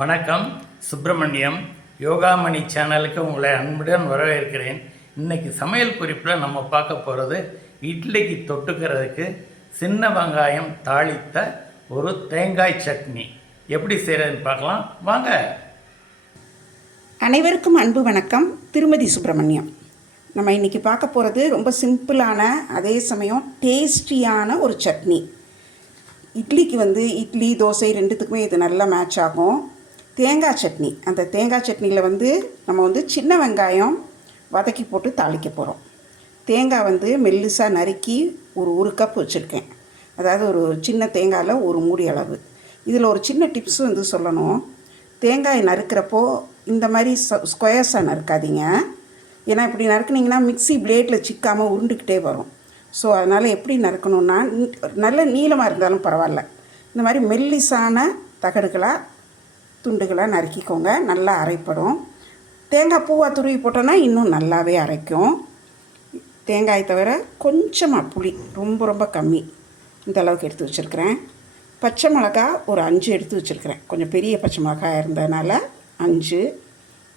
வணக்கம். சுப்பிரமணியம் யோகாமணி சேனலுக்கு உங்களை அன்புடன் வரவேற்கிறேன். இன்றைக்கி சமையல் குறிப்பில் நம்ம பார்க்க போகிறது இட்லிக்கு தொட்டுக்கிறதுக்கு சின்ன வெங்காயம் தாளித்த ஒரு தேங்காய் சட்னி. எப்படி செய்கிறதுன்னு பார்க்கலாம் வாங்க. அனைவருக்கும் அன்பு வணக்கம். திருமதி சுப்பிரமணியம். நம்ம இன்றைக்கி பார்க்க போகிறது ரொம்ப சிம்பிளான அதே சமயம் டேஸ்டியான ஒரு சட்னி. இட்லிக்கு இட்லி தோசை ரெண்டுத்துக்குமே இது நல்லா மேட்ச் ஆகும். தேங்காய் சட்னி. அந்த தேங்காய் சட்னியில் நம்ம சின்ன வெங்காயம் வதக்கி போட்டு தாளிக்க போகிறோம். தேங்காய் மெல்லிசாக நறுக்கி ஒரு கப் வச்சுருக்கேன். அதாவது ஒரு சின்ன தேங்காயில் ஒரு மூடி அளவு. இதில் ஒரு சின்ன டிப்ஸ் சொல்லணும். தேங்காய் நறுக்கிறப்போ இந்த மாதிரி ஸ்கொயர்ஸாக நறுக்காதீங்க. ஏன்னா இப்படி நறுக்குனிங்கன்னா மிக்ஸி பிளேட்டில் சிக்காமல் உருண்டுக்கிட்டே வரும். ஸோ அதனால் எப்படி நறுக்கணுன்னா நல்ல நீளமாக இருந்தாலும் பரவாயில்ல, இந்த மாதிரி மெல்லிசான தகடுகளாக துண்டுகளாக நறுக்கிக்கோங்க. நல்லா அரைப்படும். தேங்காய் பூவாக துருவி போட்டோன்னா இன்னும் நல்லாவே அரைக்கும். தேங்காய் தவிர கொஞ்சமாக புளி, ரொம்ப கம்மி, இந்த அளவுக்கு எடுத்து வச்சுருக்கிறேன். பச்சை மிளகா ஒரு 5 எடுத்து வச்சுருக்கிறேன். கொஞ்சம் பெரிய பச்சை மிளகாய் இருந்ததுனால 5.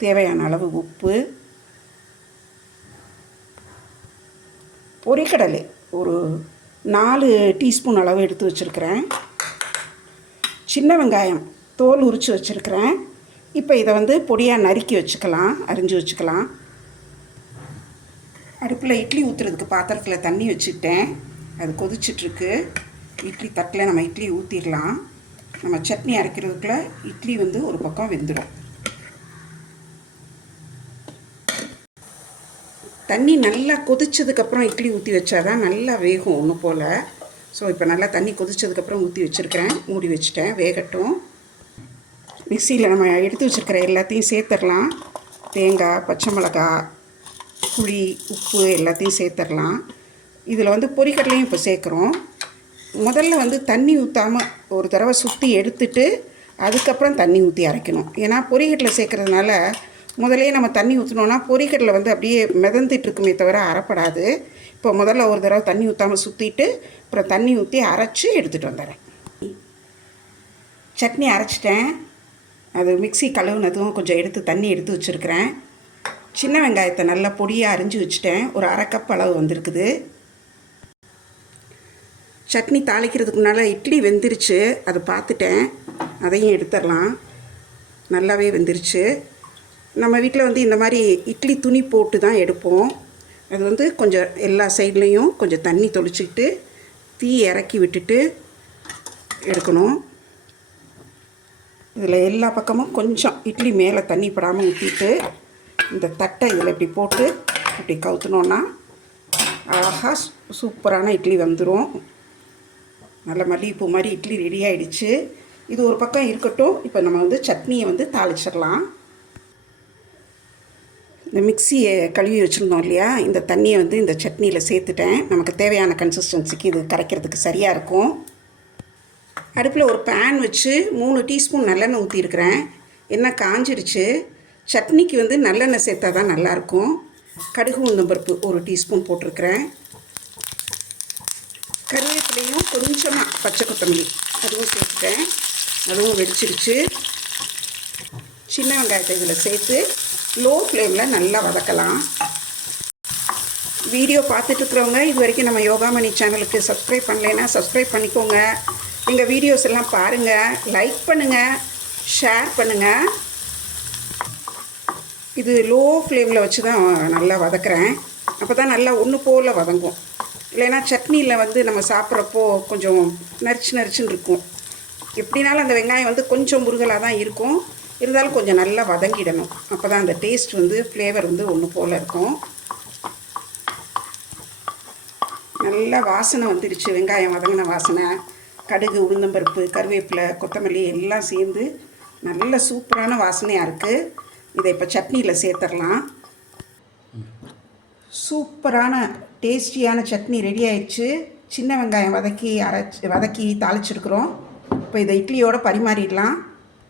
தேவையான அளவு உப்பு, பொரிக்கடலை ஒரு 4 டீஸ்பூன் அளவு எடுத்து வச்சுருக்கிறேன். சின்ன வெங்காயம் தோல் உரித்து வச்சுருக்கிறேன். இப்போ இதை பொடியாக நறுக்கி வச்சுக்கலாம், அரிஞ்சு வச்சுக்கலாம். அடுப்பில் இட்லி ஊற்றுறதுக்கு பாத்திரத்தில் தண்ணி வச்சுட்டேன். அது கொதிச்சிட்ருக்கு. இட்லி தட்டில் நம்ம இட்லி ஊற்றிடலாம். நம்ம சட்னி அரைக்கிறதுக்குள்ளே இட்லி ஒரு பக்கம் வெந்துடும். தண்ணி நல்லா கொதிச்சதுக்கப்புறம் இட்லி ஊற்றி வச்சா தான் நல்லா வேகும் ஒன்று போல். ஸோ இப்போ நல்லா தண்ணி கொதிச்சதுக்கப்புறம் ஊற்றி வச்சுருக்கிறேன். மூடி வச்சுட்டேன், வேகட்டும். மிக்சியில் நம்ம எடுத்து வச்சுருக்கிற எல்லாத்தையும் சேர்த்துடலாம். தேங்காய், பச்சை மிளகா, புளி, உப்பு எல்லாத்தையும் சேர்த்துடலாம். இதில் பொரிக்கடலையும் இப்போ சேர்க்குறோம். முதல்ல தண்ணி ஊற்றாமல் ஒரு தடவை சுற்றி எடுத்துட்டு அதுக்கப்புறம் தண்ணி ஊற்றி அரைக்கணும். ஏன்னா பொரிக்கடலை சேர்க்குறதுனால முதலே நம்ம தண்ணி ஊற்றினோன்னா பொரிக்கடலை அப்படியே மிதந்துட்டுருக்குமே தவிர அரைப்படாது. இப்போ முதல்ல ஒரு தடவை தண்ணி ஊற்றாமல் சுற்றிட்டு அப்புறம் தண்ணி ஊற்றி அரைச்சி எடுத்துகிட்டு வந்துடுறேன். சட்னி அரைச்சிட்டேன். அது மிக்ஸி கழுவுனதும் கொஞ்சம் தண்ணி எடுத்து வச்சுருக்கிறேன். சின்ன வெங்காயத்தை நல்லா பொடியாக அரிஞ்சு வச்சுட்டேன். ஒரு 1/2 கப் அளவு வந்திருக்குது. சட்னி தாளிக்கிறதுக்கு முன்னால் இட்லி வெந்துருச்சு, அதை பார்த்துட்டேன். அதையும் எடுத்துடலாம். நல்லாவே வெந்துருச்சு. நம்ம வீட்டில் இந்த மாதிரி இட்லி துணி போட்டு தான் எடுப்போம். அது கொஞ்சம் எல்லா சைட்லேயும் கொஞ்சம் தண்ணி தொளிச்சிக்கிட்டு தீ இறக்கி விட்டுட்டு எடுக்கணும். இதில் எல்லா பக்கமும் கொஞ்சம் இட்லி மேலே தண்ணி படாமல் ஊற்றிட்டு இந்த தட்டை இதில் இப்படி போட்டு இப்படி கவுத்துனோன்னா அழகாக சூப்பரான இட்லி வந்துடும். நல்ல மல்லிகைப்பூ மாதிரி இட்லி ரெடி ஆகிடுச்சு. இது ஒரு பக்கம் இருக்கட்டும். இப்போ நம்ம சட்னியை தாளிச்சிடலாம். இந்த மிக்சியை கழுவி வச்சுருந்தோம் இல்லையா, இந்த தண்ணியை இந்த சட்னியில் சேர்த்துட்டேன். நமக்கு தேவையான கன்சிஸ்டன்சிக்கு இது கரைக்கிறதுக்கு சரியாக இருக்கும். அடுப்பில் ஒரு பேன் வச்சு 3 டீஸ்பூன் நல்லெண்ணெய் ஊற்றிருக்கிறேன். எண்ணெய் காஞ்சிருச்சு. சட்னிக்கு நல்லெண்ணெய் சேர்த்தா தான் நல்லாயிருக்கும். கடுகு உளுந்தம்பருப்பு 1 டீஸ்பூன் போட்டிருக்கிறேன். கருவேப்பிலையும் கொஞ்சமாக பச்சை கொத்தமல்லி அதுவும் சேர்த்துட்டேன். அதுவும் வெடிச்சிருச்சு. சின்ன வெங்காயத்தை இதில் சேர்த்து லோ ஃப்ளேமில் நல்லா வதக்கலாம். வீடியோ பார்த்துட்ருக்குறவங்க இது வரைக்கும் நம்ம யோகாமணி சேனலுக்கு சப்ஸ்கிரைப் பண்ணலைன்னா சப்ஸ்கிரைப் பண்ணிக்கோங்க. எங்கள் வீடியோஸ் எல்லாம் பாருங்கள், லைக் பண்ணுங்கள், ஷேர் பண்ணுங்கள். இது லோ ஃப்ளேமில் வச்சு தான் நல்லா வதக்குறேன். அப்போ தான் நல்லா ஒன்று போல் வதங்கும். இல்லைன்னா சட்னியில் நம்ம சாப்பிட்றப்போ கொஞ்சம் நரிச்சுன்னு இருக்கும். எப்படினாலும் அந்த வெங்காயம் கொஞ்சம் முருகலாக தான் இருக்கும். இருந்தாலும் கொஞ்சம் நல்லா வதங்கிடணும். அப்போ தான் அந்த டேஸ்ட் ஃப்ளேவர் ஒன்று போல் இருக்கும். நல்லா வாசனை வந்துடுச்சு. வெங்காயம் வதங்கின வாசனை, கடுகு உளுந்தம்பருப்பு கருவேப்பிலை கொத்தமல்லி எல்லாம் சேர்ந்து நல்ல சூப்பரான வாசனையாக இருக்குது. இதை இப்போ சட்னியில் சேர்த்துடலாம். சூப்பரான டேஸ்டியான சட்னி ரெடி ஆயிடுச்சு. சின்ன வெங்காயம் வதக்கி தாளிச்சிருக்கிறோம். இப்போ இதை இட்லியோடு பரிமாறிடலாம்.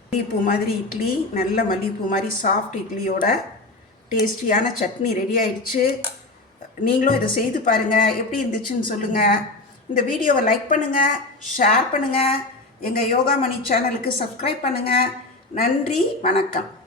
மல்லிகைப்பூ மாதிரி இட்லி, நல்ல மல்லிகைப்பூ மாதிரி சாஃப்ட் இட்லியோட டேஸ்டியான சட்னி ரெடி ஆயிடுச்சு. நீங்களும் இதை செய்து பாருங்கள், எப்படி இருந்துச்சுன்னு சொல்லுங்கள். இந்த வீடியோவை லைக் பண்ணுங்கள், ஷேர் பண்ணுங்கள். எங்கள் யோகாமணி சேனலுக்கு சப்ஸ்கிரைப் பண்ணுங்கள். நன்றி, வணக்கம்.